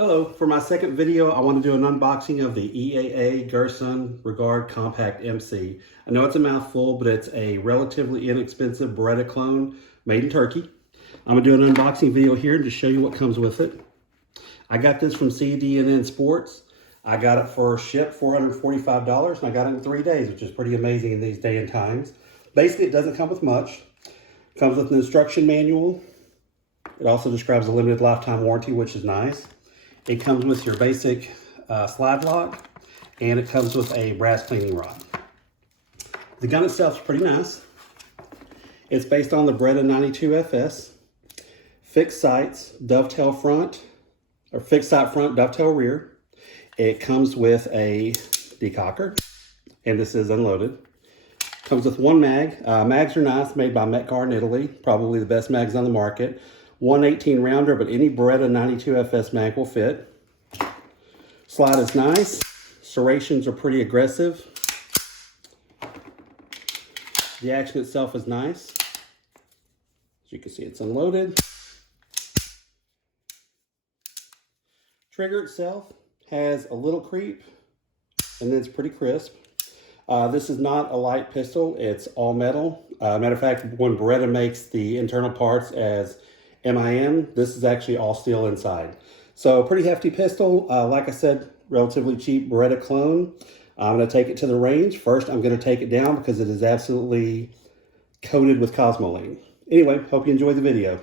Hello, for my second video, I want to do an unboxing of the EAA Girsan Regard Compact MC. I know it's a mouthful, but it's a relatively inexpensive Beretta clone made in Turkey. I'm going to do an unboxing video here to show you what comes with it. I got this from CDNN Sports. I got it for shipped $445 and I got it in 3 days, which is pretty amazing in these day and times. Basically, it doesn't come with much. It comes with an instruction manual. It also describes a limited lifetime warranty, which is nice. It comes with your basic slide lock, and it comes with a brass cleaning rod. The gun itself is pretty nice. It's based on the Beretta 92FS. Fixed sights, dovetail front, or fixed sight front, dovetail rear. It comes with a decocker, and this is unloaded. Comes with one mag. Mags are nice, made by Metcar in Italy. Probably the best mags on the market. 118 rounder, but any Beretta 92FS mag will fit. Slide is nice. Serrations are pretty aggressive. The action itself is nice. As you can see, it's unloaded. Trigger itself has a little creep, and then it's pretty crisp. This is not a light pistol. It's all metal. Matter of fact, when Beretta makes the internal parts as MIM, this is actually all steel inside. So pretty hefty pistol. Like I said, relatively cheap Beretta clone. I'm going to take it to the range. First, I'm going to take it down because it is absolutely coated with Cosmoline. Anyway, hope you enjoy the video.